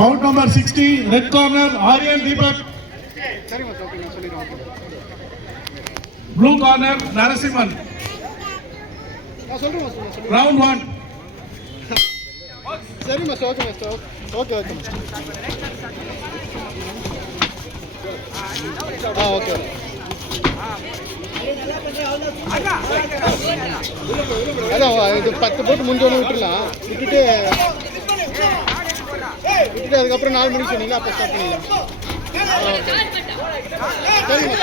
Bout number 60, red corner, Aryan Deepak. Blue corner, Narasimhan. Round 1. Sorry, Master. Okay. Okay. அதான் இது 10 போட்டு முடிஞ்சோன்னு விட்டுடலாம். விட்டுட்டு அதுக்கப்புறம் 4 மணிக்கு சொன்னீங்க, அப்போ ஸ்டார்ட் பண்ணிடலாம். சரிங்க